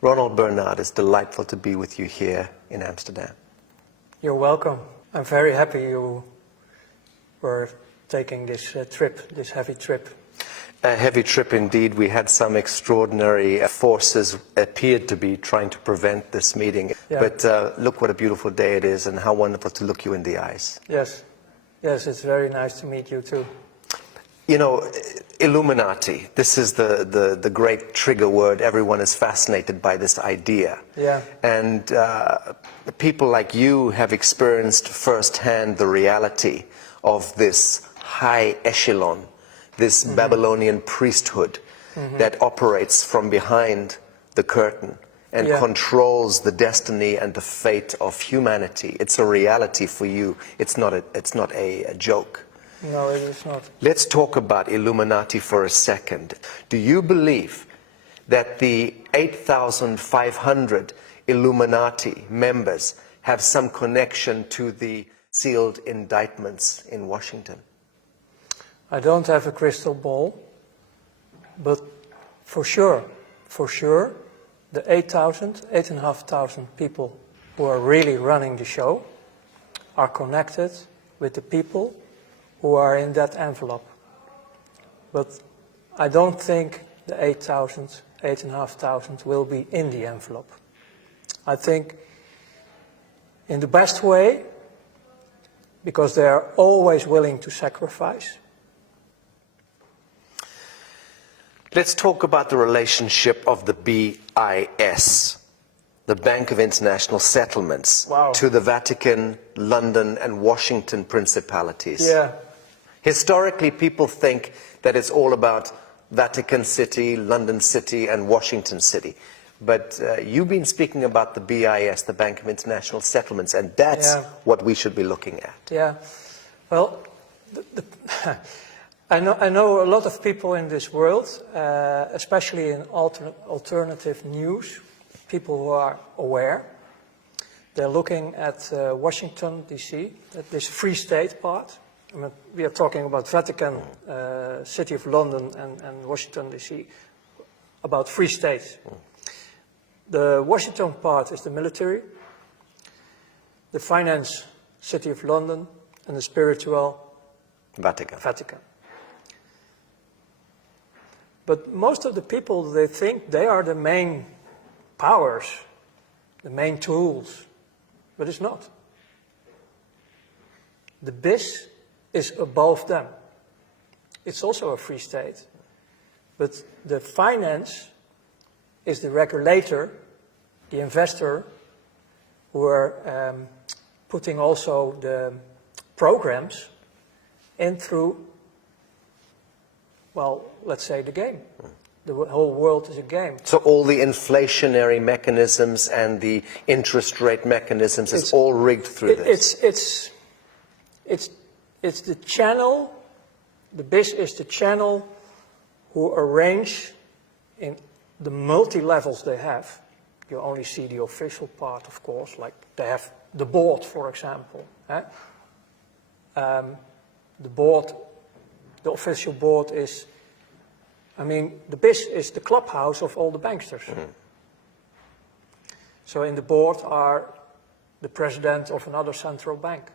Ronald Bernard, it's delightful to be with you here in Amsterdam. You're welcome. I'm very happy you were taking this trip, this heavy trip. A heavy trip indeed. We had some extraordinary forces appeared to be trying to prevent this meeting. Yeah. But look what a beautiful day it is and how wonderful to look you in the eyes. Yes, it's very nice to meet you too. You know, Illuminati, this is the great trigger word. Everyone is fascinated by this idea. Yeah. And people like you have experienced firsthand the reality of this high echelon, this Babylonian priesthood that operates from behind the curtain and controls the destiny and the fate of humanity. It's a reality for you. It's not a joke. No, it is not. Let's talk about Illuminati for a second. Do you believe that the 8,500 Illuminati members have some connection to the sealed indictments in Washington? I don't have a crystal ball, but for sure, the 8,500 people who are really running the show are connected with the people who are in that envelope. But I don't think the 8,500 will be in the envelope. I think in the best way, because they are always willing to sacrifice. Let's talk about the relationship of the BIS, the Bank of International Settlements, to the Vatican, London, and Washington principalities. Yeah. Historically, people think that it's all about Vatican City, London City, and Washington City. But you've been speaking about the BIS, the Bank of International Settlements, and that's what we should be looking at. Yeah. Well, I know a lot of people in this world, especially in alternative news, people who are aware. They're looking at Washington, D.C., at this Free State part. I mean, we are talking about Vatican, City of London, and Washington, D.C., about Free States. The Washington part is the military, the finance, City of London, and the spiritual, Vatican. But most of the people, they think they are the main powers, the main tools, but it's not. The BIS is above them. It's also a free state, but the finance is the regulator, the investor, who are putting also the programs in through, well, let's say the game. The whole world is a game. So all the inflationary mechanisms and the interest rate mechanisms is all rigged through this. It's the channel, the BIS is the channel who arrange in the multi-levels they have. You only see the official part, of course, like they have the board, for example. The board, the official board is, I mean, the BIS is the clubhouse of all the banksters. So in the board are the president of another central bank.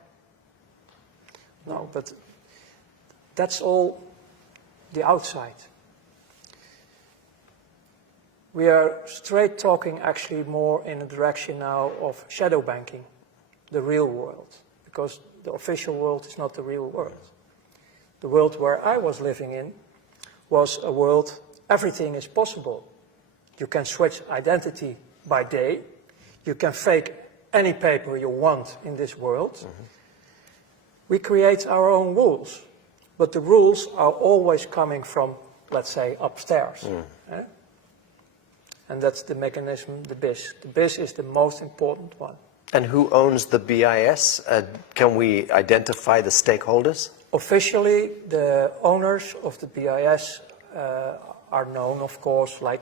No, but that's all the outside. We are straight talking actually more in a direction now of shadow banking, the real world, because the official world is not the real world. The world where I was living in was a world, everything is possible. You can switch identity by day, you can fake any paper you want in this world. We create our own rules, but the rules are always coming from, let's say, upstairs. And that's the mechanism, the BIS. The BIS is the most important one. And who owns the BIS? Can we identify the stakeholders? Officially, the owners of the BIS are known, of course, like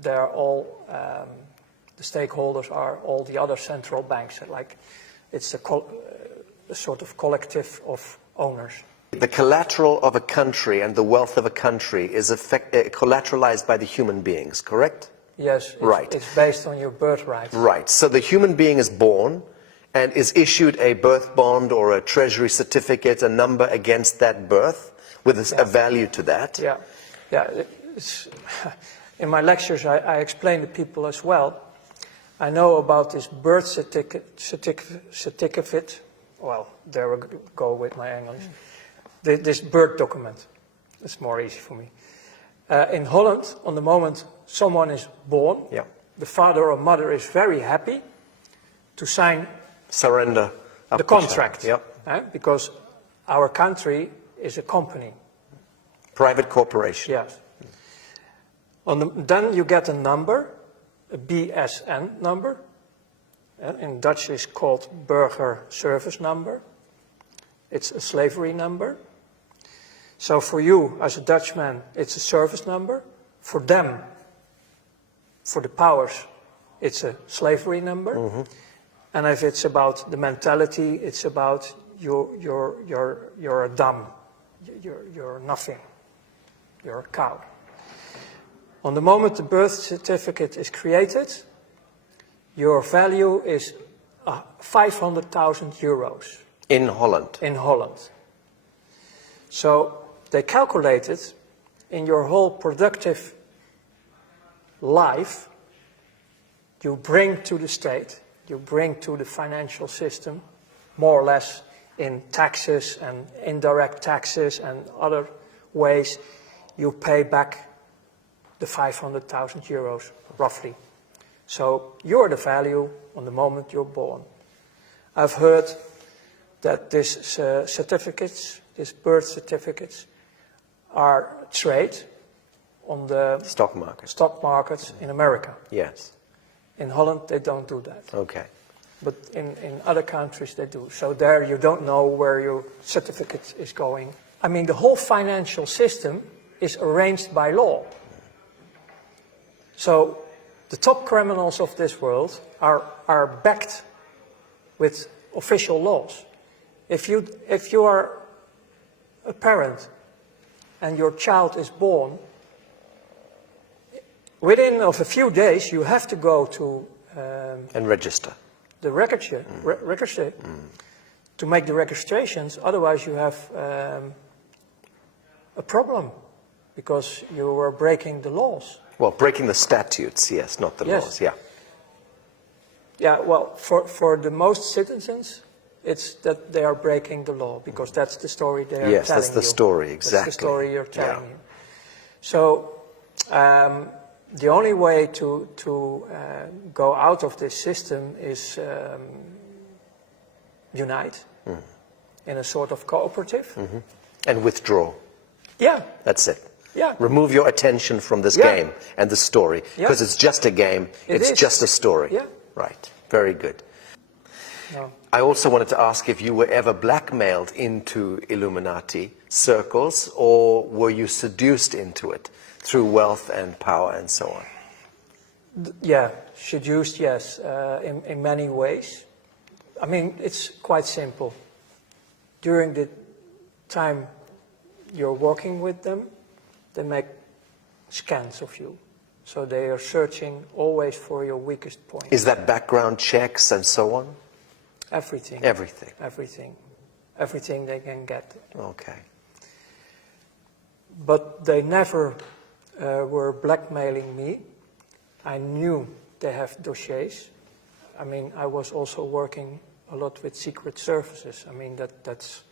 they're all, the stakeholders are all the other central banks. Like it's a sort of collective of owners. The collateral of a country and the wealth of a country is collateralized by the human beings, correct? Yes, Right. It's based on your birthright. Right. So the human being is born and is issued a birth bond or a treasury certificate, a number against that birth with a value to that. Yeah, yeah. In my lectures, I explain to people as well. I know about this birth certificate. Well, there we go with my English. This birth document. It's more easy for me. In Holland, on the moment someone is born, Yeah. the father or mother is very happy to sign Surrender. the contract. Yep. Because our country is a company. Private corporation. Yes. Then you get a number, a BSN number. In Dutch it's called Burger Service Number. It's a slavery number. So for you, as a Dutchman, it's a service number. For them, for the powers, it's a slavery number. Mm-hmm. And if it's about the mentality, it's about you're a dumb, you're nothing, you're a cow. On the moment the birth certificate is created, your value is 500,000 euros. In Holland. In Holland. So they calculated in your whole productive life, you bring to the state, you bring to the financial system, more or less in taxes and indirect taxes and other ways, you pay back the 500,000 euros, roughly. So you're the value on the moment you're born. I've heard that these certificates, these birth certificates, are traded on the Stock market. stock markets in America. Yes. In Holland, they don't do that. Okay. But in other countries, they do. So there you don't know where your certificate is going. I mean, the whole financial system is arranged by law. So the top criminals of this world are backed with official laws. If you are a parent and your child is born, within of a few days you have to go to And register. the registry to make the registrations. Otherwise, you have a problem because you are breaking the laws. Well, breaking the statutes, yes, not the Yes. laws, yeah. Yeah, well, for the most citizens, it's that they are breaking the law because that's the story they are telling you. Yes, that's the story, exactly. That's the story you're telling Yeah. you. So the only way to go out of this system is unite in a sort of cooperative. And withdraw. Yeah, That's it. yeah. Remove your attention from this Yeah. game and the story. Yeah. Because it's just a game. It It's is. just a story. Yeah. Right. Very good. No. I also wanted to ask if you were ever blackmailed into Illuminati circles, or were you seduced into it through wealth and power and so on? Yeah, seduced, yes, in many ways. I mean, it's quite simple. During the time you're working with them, they make scans of you. So they are searching always for your weakest point. Is that background checks and so on? Everything. Everything. Everything. Everything they can get. Okay. But they never were blackmailing me. I knew they have dossiers. I mean, I was also working a lot with secret services. I mean, that's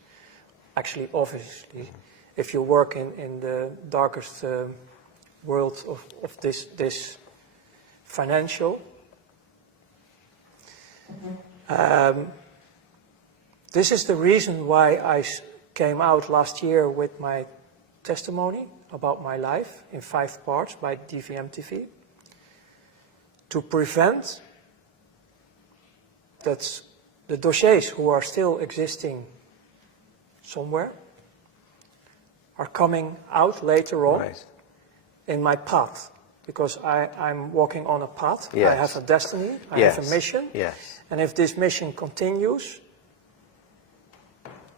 actually obviously, if you work in the darkest world of this financial, this is the reason why I came out last year with my testimony about my life in 5 parts by DVM TV, to prevent that the dossiers who are still existing somewhere are coming out later on Right. in my path, because I'm walking on a path. Yes. I have a destiny, I Yes. have a mission, Yes. and if this mission continues,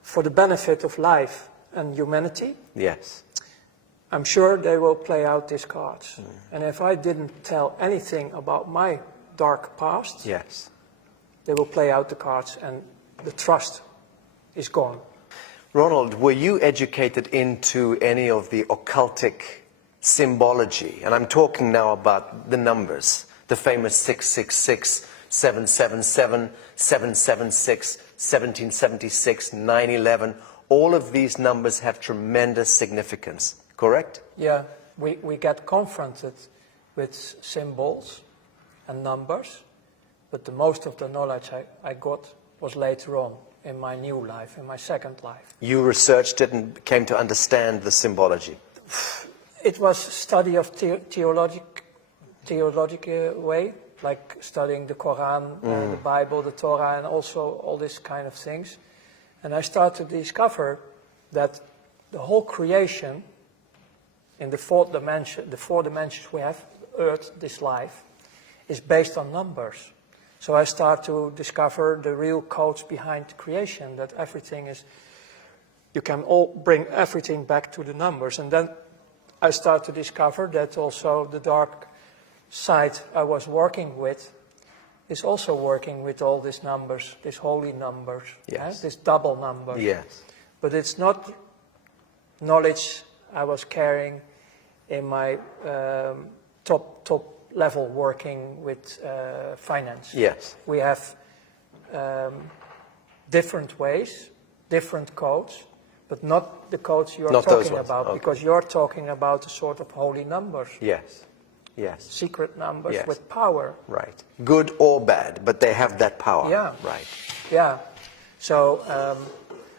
for the benefit of life and humanity, Yes. I'm sure they will play out these cards. And if I didn't tell anything about my dark past, Yes. they will play out the cards and the trust is gone. Ronald, were you educated into any of the occultic symbology? And I'm talking now about the numbers, the famous 666, 777, 776, 1776, 9/11. All of these numbers have tremendous significance, correct? Yeah, we get confronted with symbols and numbers, but the most of the knowledge I got was later on in my new life, in my second life. You researched it and came to understand the symbology. It was study of theological way, like studying the Quran, the Bible, the Torah, and also all these kind of things. And I started to discover that the whole creation in the four dimensions we have, Earth, this life, is based on numbers. So I start to discover the real codes behind creation, that everything is, you can all bring everything back to the numbers. And then I start to discover that also the dark side I was working with is also working with all these numbers, these holy numbers, Yes. these double numbers. Yes. But it's not knowledge I was carrying in my top level working with finance. Yes. We have different ways, different codes, but not the codes you're Not those talking ones, about, okay. because you're talking about a sort of holy numbers, Yes. Yes. secret numbers Yes. with power. Right. Good or bad, but they have that power. Yeah. Right. Yeah. So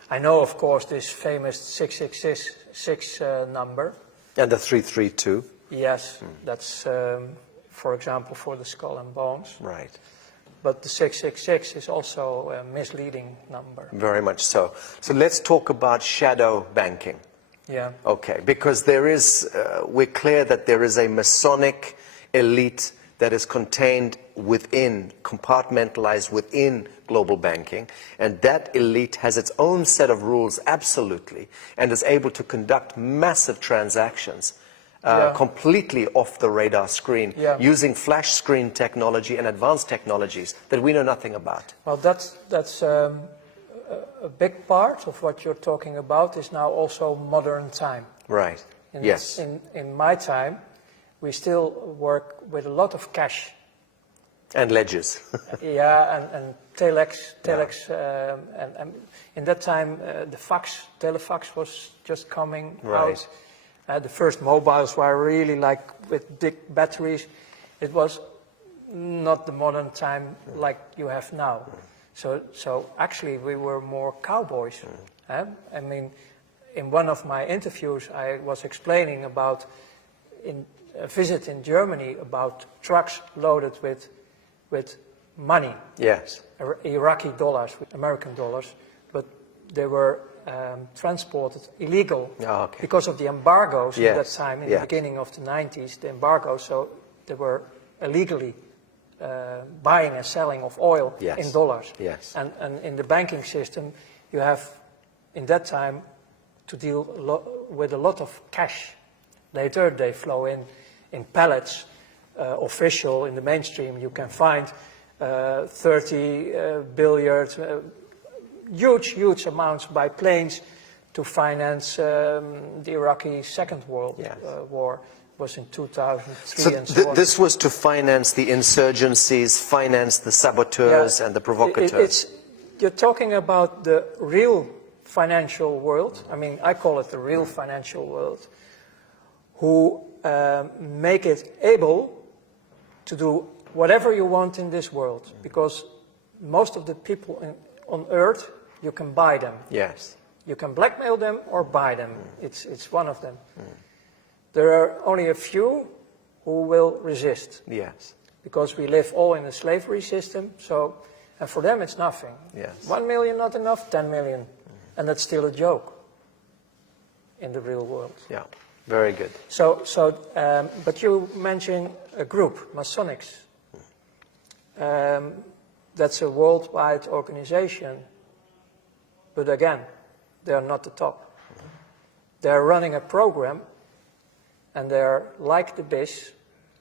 I know, of course, this famous 666 number. And the 332. Yes, that's, for example, for the skull and bones. Right. But the 666 is also a misleading number. Very much so. So let's talk about shadow banking. Yeah. Okay, because there is, we're clear that there is a Masonic elite that is contained within, compartmentalized within global banking, and that elite has its own set of rules, absolutely, and is able to conduct massive transactions completely off the radar screen, using flash screen technology and advanced technologies that we know nothing about. Well, that's a big part of what you're talking about is now also modern time. Right. Yes. In my time, we still work with a lot of cash. And ledgers. Yeah, and telex, and in that time the telefax was just coming Right. out. The first mobiles were really like with big batteries. It was not the modern time like you have now. So actually we were more cowboys. I mean, in one of my interviews I was explaining about a visit in Germany about trucks loaded with money. Yes. Iraqi dollars, American dollars, but they were transported illegal because of the embargoes at that time, in the beginning of the 90s, the embargoes, so they were illegally buying and selling of oil in dollars. Yes. And in the banking system, you have, in that time, to deal with a lot of cash. Later, they flow in pallets, official, in the mainstream, you can find 30 billion, huge amounts by planes to finance the Iraqi Second World War. Was in 2003 and so on. This was to finance the insurgencies, finance the saboteurs and the provocateurs. You're talking about the real financial world. I mean, I call it the real financial world, who make it able to do whatever you want in this world, because most of the people on Earth, you can buy them. Yes. You can blackmail them or buy them. It's one of them. There are only a few who will resist. Yes. Because we live all in a slavery system, so, and for them it's nothing. Yes. 1 million not enough, 10 million. And that's still a joke in the real world. Yeah, very good. But you mentioned a group, Masonics. That's a worldwide organization. But again, they are not the top. They're running a program, and they're like the BIS,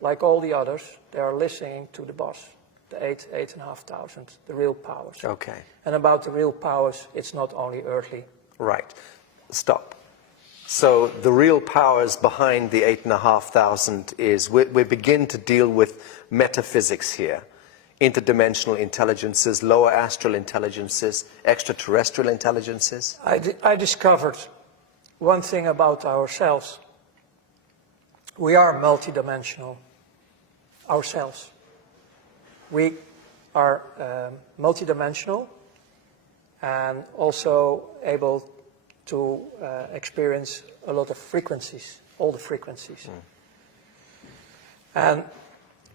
like all the others, they are listening to the boss, the 8,500, the real powers. Okay. And about the real powers, it's not only earthly. Right. Stop. So the real powers behind the 8,500 is we begin to deal with metaphysics here. Interdimensional intelligences, lower astral intelligences, extraterrestrial intelligences. I discovered one thing about ourselves. We are multidimensional, ourselves. We are multidimensional and also able to experience a lot of frequencies, all the frequencies. And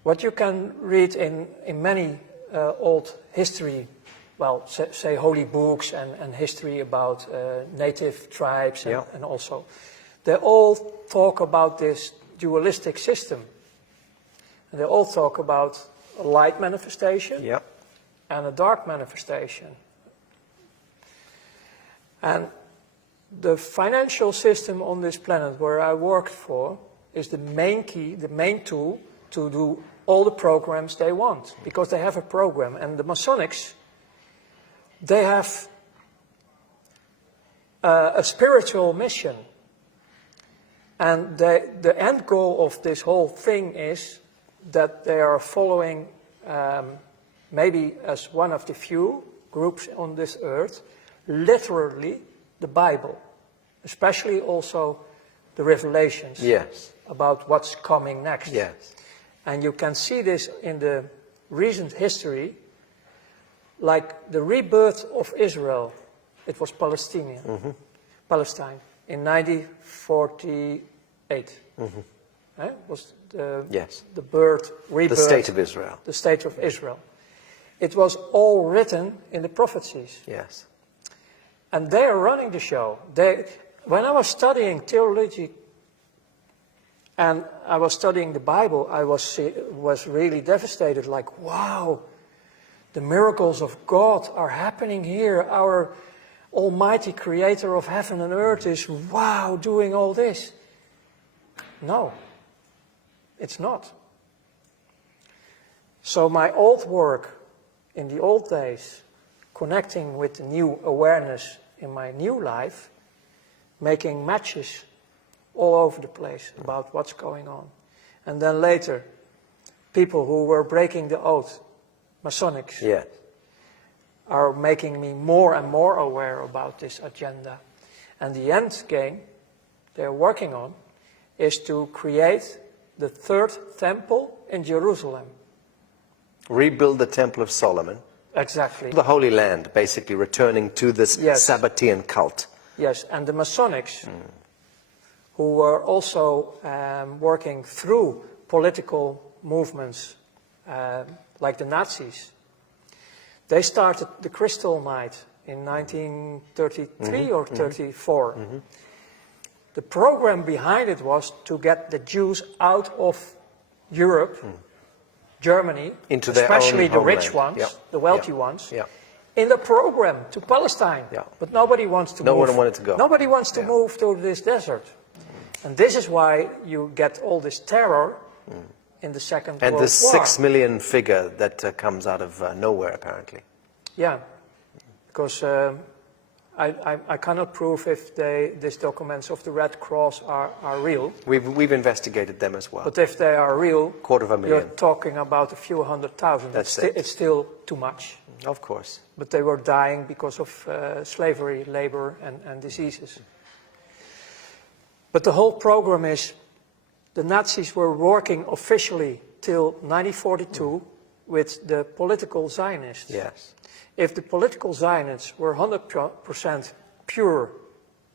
what you can read in many old history, well, say holy books and history about native tribes and also, they all talk about this dualistic system. And they all talk about a light manifestation and a dark manifestation. And the financial system on this planet where I worked for is the main key, the main tool to do all the programs they want, because they have a program. And the Masonics, they have a spiritual mission. And the end goal of this whole thing is that they are following, maybe as one of the few groups on this earth, literally the Bible, especially also the Revelations about what's coming next. And you can see this in the recent history, like the rebirth of Israel. It was Palestine in 1948. Was the birth, rebirth, the state of Israel. The state of Israel. It was all written in the prophecies. And they are running the show. When I was studying theology and I was studying the Bible, I was really devastated, like, wow, the miracles of God are happening here. Our almighty creator of heaven and earth is, wow, doing all this. No, it's not. So my old work in the old days, connecting with the new awareness in my new life, making matches all over the place about what's going on. And then later, people who were breaking the oath, Masonics, are making me more and more aware about this agenda. And the end game they're working on is to create the third temple in Jerusalem. Rebuild the Temple of Solomon. Exactly. The Holy Land, basically returning to this Sabbatean cult. Yes, and the Masonics, who were also working through political movements like the Nazis, they started the Crystal Night in 1933 or 34. The program behind it was to get the Jews out of Europe, Germany, into their especially own the rich homeland. ones, the wealthy ones, in the program to Palestine. But nobody wants to move. No one wanted to go. Nobody wants to move to this desert. And this is why you get all this terror in the Second World War. And the 6 million figure that comes out of nowhere, apparently. Yeah, because I cannot prove if these documents of the Red Cross are real. We've investigated them as well. But if they are real, 250,000. you're talking about a few 100,000. That's it. It's still too much. Of course. But they were dying because of slavery, labor, and diseases. But the whole program is, the Nazis were working officially till 1942 with the political Zionists. If the political Zionists were 100% pure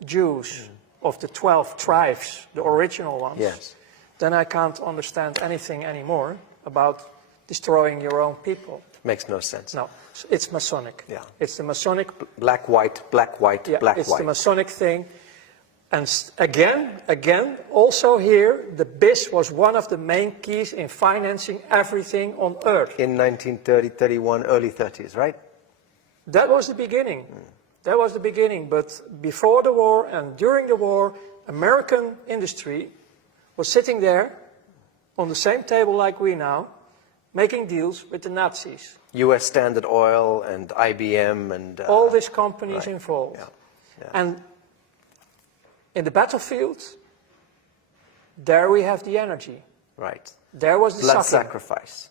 Jews of the 12 tribes, the original ones, then I can't understand anything anymore about destroying your own people. Makes no sense. No, it's Masonic. It's the Masonic. Black, white, black, white, black, it's white. the Masonic thing. And again, also here, the BIS was one of the main keys in financing everything on earth. In 1930, 31, early 30s, right? That was the beginning. That was the beginning. But before the war and during the war, American industry was sitting there on the same table like we now, making deals with the Nazis. U.S. Standard Oil and IBM and... All these companies right. involved. Yeah. Yeah. And in the battlefield, there we have the energy. Right. There was the Blood sucking. sacrifice.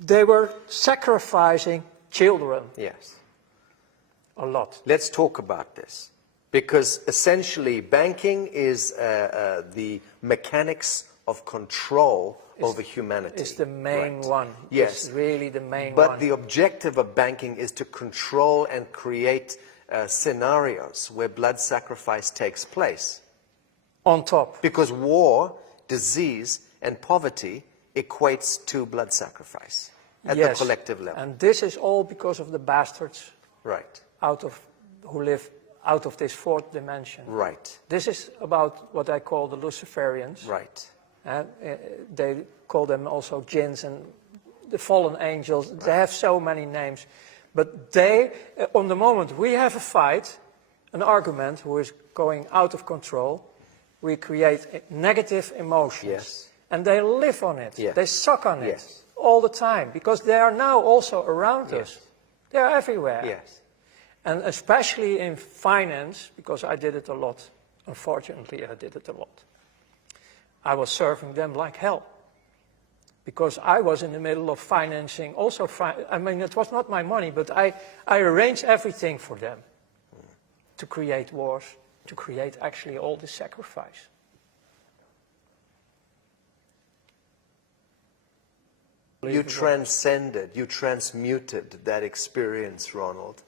They were sacrificing children Yes. a lot. Let's talk about this. Because essentially banking is the mechanics of control over humanity. It's the main Right. one. Yes. It's really the main But one. the objective of banking is to control and create scenarios where blood sacrifice takes place. On top. Because war, disease, and poverty equates to blood sacrifice at the collective level. And this is all because of the bastards Right. who live out of this fourth dimension. Right. This is about what I call the Luciferians. Right. And they call them also jinns and the fallen angels. They have so many names. But they, on the moment we have a fight, an argument who is going out of control, we create negative emotions. Yes. And they live on it. Yes. They suck on it Yes. all the time because they are now also around Yes. us. They are everywhere. Yes. And especially in finance, because I did it a lot. Unfortunately, I did it a lot. I was serving them like hell. Because I was in the middle of financing also, I mean, it was not my money, but I arranged everything for them to create wars, to create actually all this sacrifice. You transcended, you transmuted that experience, Ronald.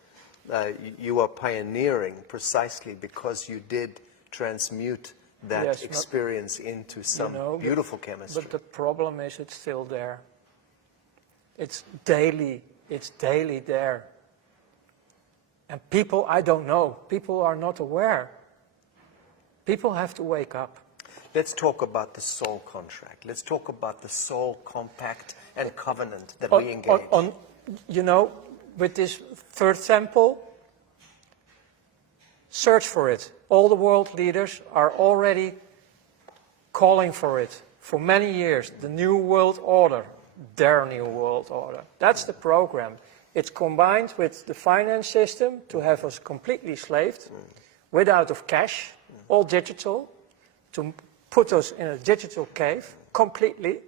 You are pioneering precisely because you did transmute that Yes, experience into some beautiful chemistry. But the problem is it's still there. It's daily there. And people, I don't know, people are not aware. People have to wake up. Let's talk about the soul contract. Let's talk about the soul compact and covenant that we engage. You know, with this third temple, search for it. All the world leaders are already calling for it for many years. The New World Order, their New World Order. That's the program. It's combined with the finance system to have us completely slaved, without of cash, all digital, to put us in a digital cave, completely,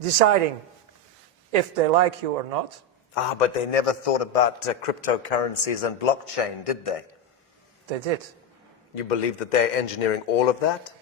deciding if they like you or not. Ah, but they never thought about cryptocurrencies and blockchain, did they? They did. You believe that they're engineering all of that?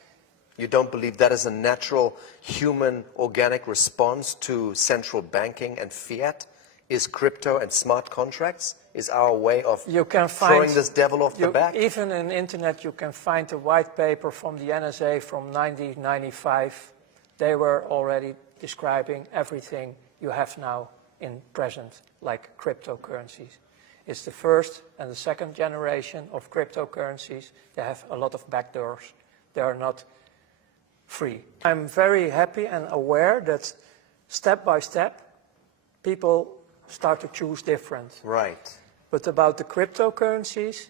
You don't believe that is a natural human organic response to central banking and fiat? Is crypto and smart contracts? Is our way of throwing this devil off the back? Even on the internet you can find a white paper from the NSA from 1995. They were already describing everything you have now in present, like cryptocurrencies. It's the first and the second generation of cryptocurrencies. They have a lot of backdoors. They are not free. I'm very happy and aware that step by step, people start to choose different. Right. But about the cryptocurrencies,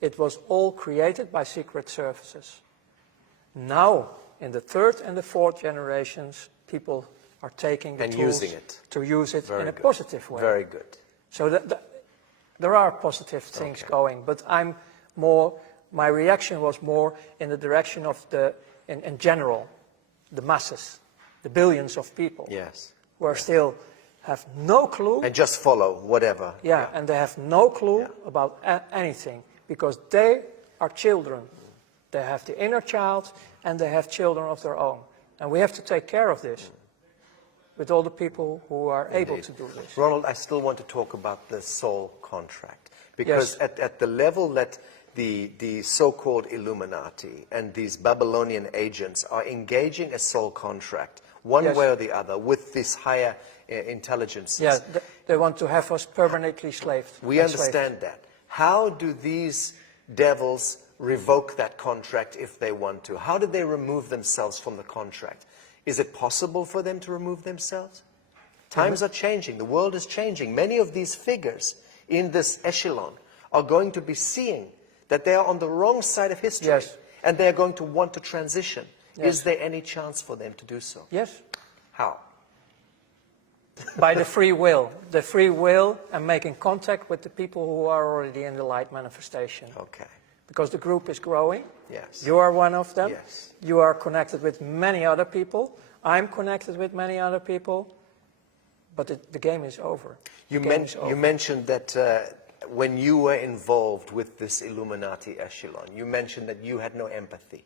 it was all created by secret services. Now, in the third and the fourth generations, people are taking the and tools using it. to use it Very in a good. positive way. Very good. So there are positive things going, but my reaction was more in the direction of in general, the masses, the billions of people Yes. who are still have no clue. And just follow whatever. Yeah, and they have no clue about anything because they are children. They have the inner child and they have children of their own. And we have to take care of this with all the people who are able to do this. Ronald, I still want to talk about the soul contract. Because at the level that the so-called Illuminati and these Babylonian agents are engaging a soul contract, one way or the other, with these higher intelligences. Yeah, they want to have us permanently slaved. We understand that. How do these devils revoke that contract if they want to? How do they remove themselves from the contract? Is it possible for them to remove themselves? Times are changing. The world is changing. Many of these figures in this echelon are going to be seeing that they are on the wrong side of history. Yes. And they're going to want to transition. Yes. Is there any chance for them to do so? Yes, How? by the free will. The free will and making contact with the people who are already in the light manifestation. Okay. Because the group is growing. Yes. You are one of them. Yes. You are connected with many other people. I'm connected with many other people. But the game is over. You, The game is over. you mentioned that when you were involved with this Illuminati echelon, you mentioned that you had no empathy.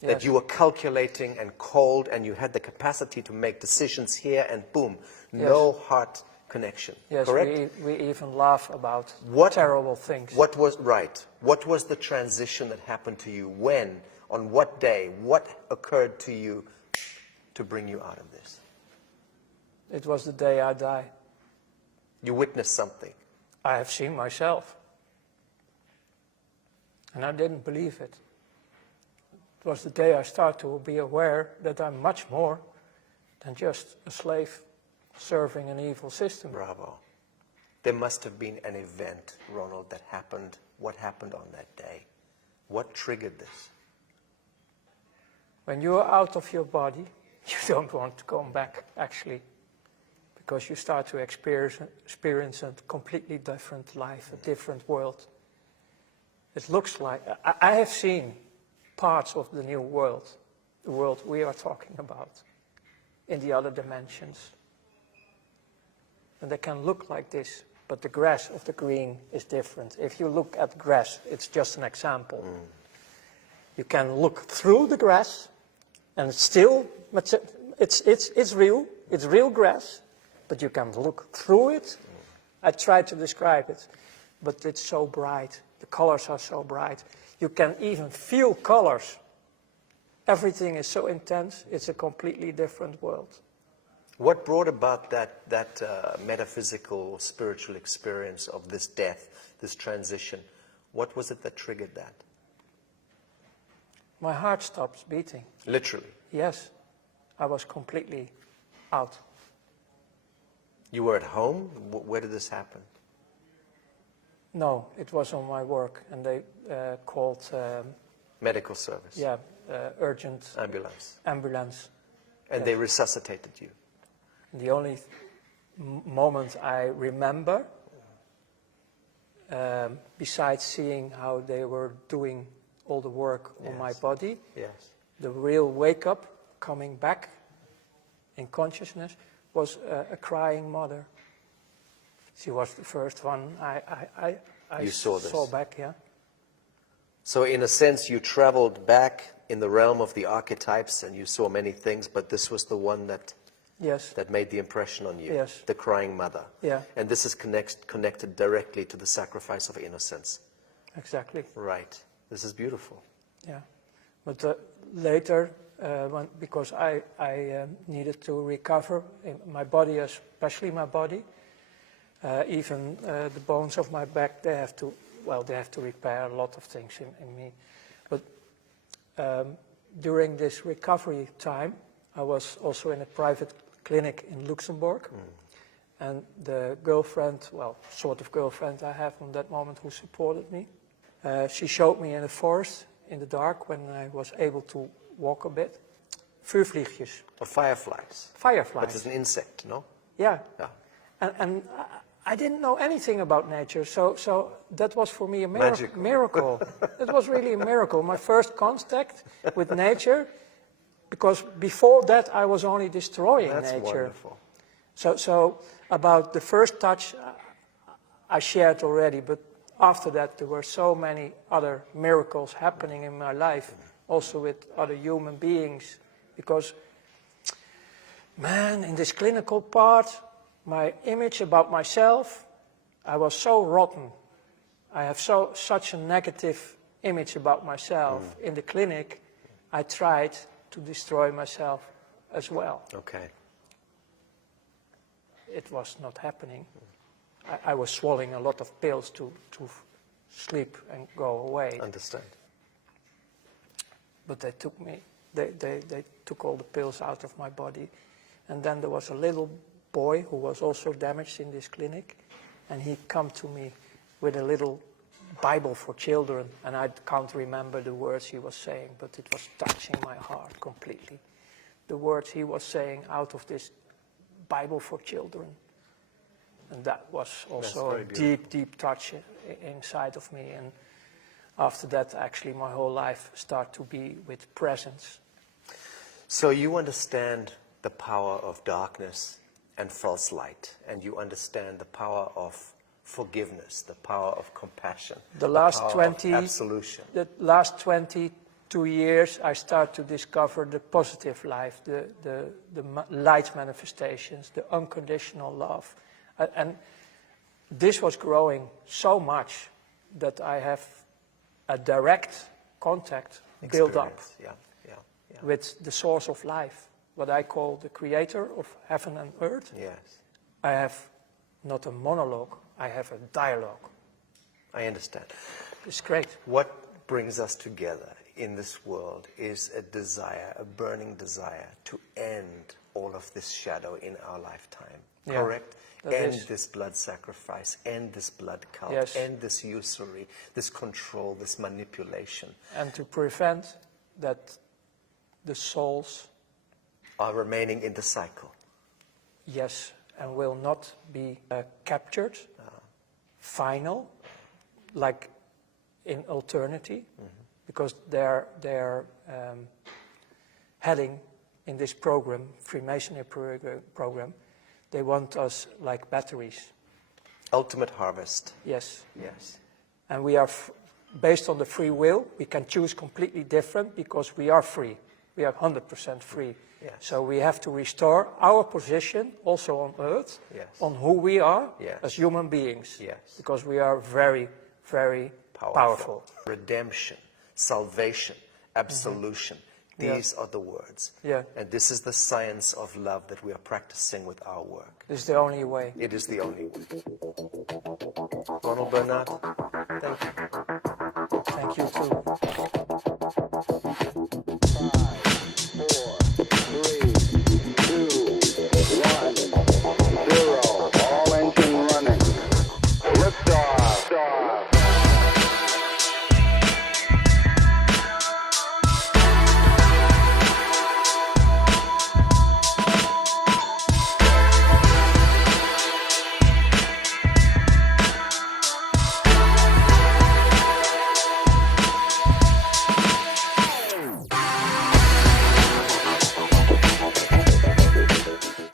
That Yes. you were calculating and cold and you had the capacity to make decisions here and boom, no heart connection. Yes, correct? we even laugh about What- terrible things. What was right? What was the transition that happened to you? When? On what day? What occurred to you to bring you out of this? It was the day I died. You witnessed something. I have seen myself. And I didn't believe it. It was the day I started to be aware that I'm much more than just a slave serving an evil system. Bravo. There must have been an event, Ronald, that happened. What happened on that day? What triggered this? When you're out of your body, you don't want to come back, actually. Because you start to experience a completely different life, a different world. It looks like, I have seen parts of the new world, the world we are talking about, in the other dimensions. And they can look like this, but the grass of the green is different. If you look at grass, it's just an example. You can look through the grass, and it's still, it's real grass, but you can look through it. I tried to describe it, but it's so bright. The colors are so bright. You can even feel colors. Everything is so intense, it's a completely different world. What brought about that metaphysical, spiritual experience of this death, this transition? What was it that triggered that? My heart stops beating. Literally. Yes, I was completely out. You were at home? Where did this happen? No, it was on my work, and they called, Medical service? urgent Ambulance? ambulance. And Yes. they resuscitated you? The only moment I remember, besides seeing how they were doing all the work on my Yes. body, Yes. the real wake-up, coming back in consciousness, was a crying mother. She was the first one I You saw this. saw back, yeah. So in a sense, you traveled back in the realm of the archetypes and you saw many things, but this was the one that Yes, made the impression on you. Yes. The crying mother. Yeah. And this is connected directly to the sacrifice of innocence. exactly, Right. This is beautiful. yeah. But later, because I needed to recover in my body, especially my body, even the bones of my back, they have to repair a lot of things in me. But during this recovery time, I was also in a private clinic in Luxembourg. And the girlfriend, well, sort of girlfriend I have from that moment who supported me, she showed me in the forest, in the dark, when I was able to walk a bit, vuurvliegjes, Or fireflies. fireflies. But it's an insect, no? Yeah. Yeah. And I didn't know anything about nature, so that was for me a Magical. miracle. It was really a miracle. My first contact with nature, because before that I was only destroying That's nature. wonderful. So about the first touch I shared already, but after that there were so many other miracles happening in my life, also with other human beings, because, man, in this clinical part, my image about myself, I was so rotten. I have such a negative image about myself. In the clinic, I tried to destroy myself as well. Okay. It was not happening. I was swallowing a lot of pills to sleep and go away. Understand. But they took me. They took all the pills out of my body. And then there was a little boy who was also damaged in this clinic. And he come to me with a little Bible for children, and I can't remember the words he was saying, but it was touching my heart completely. The words he was saying out of this Bible for children. And that was also a deep, deep touch inside of me. And after that, actually, my whole life started to be with presence. So you understand the power of darkness and false light, and you understand the power of forgiveness, the power of compassion, The last power 20 of absolution. The last 22 years, I start to discover the positive life, the light manifestations, the unconditional love. And this was growing so much that I have a direct contact built up with the source of life, what I call the creator of heaven and earth. Yes. I have not a monologue, I have a dialogue. I understand. It's great. What brings us together in this world is a desire, a burning desire to end all of this shadow in our lifetime. Yeah, correct? that End is. this blood sacrifice, end this blood cult, Yes. end this usury, this control, this manipulation. And to prevent that the souls, Are remaining in the cycle. yes, and will not be captured, final, like in eternity, because they're heading in this program, Freemasonry program, they want us like batteries. Ultimate harvest. Yes. Yes. And we are, based on the free will, we can choose completely different because we are free. We are 100% free. Yes. So we have to restore our position also on earth, Yes. on who we are Yes. as human beings. Yes. Because we are very, very powerful. Redemption, salvation, absolution. These are the words. Yeah. And this is the science of love that we are practicing with our work. This is the only way. It is the only way. Ronald Bernard, thank you. Thank you too.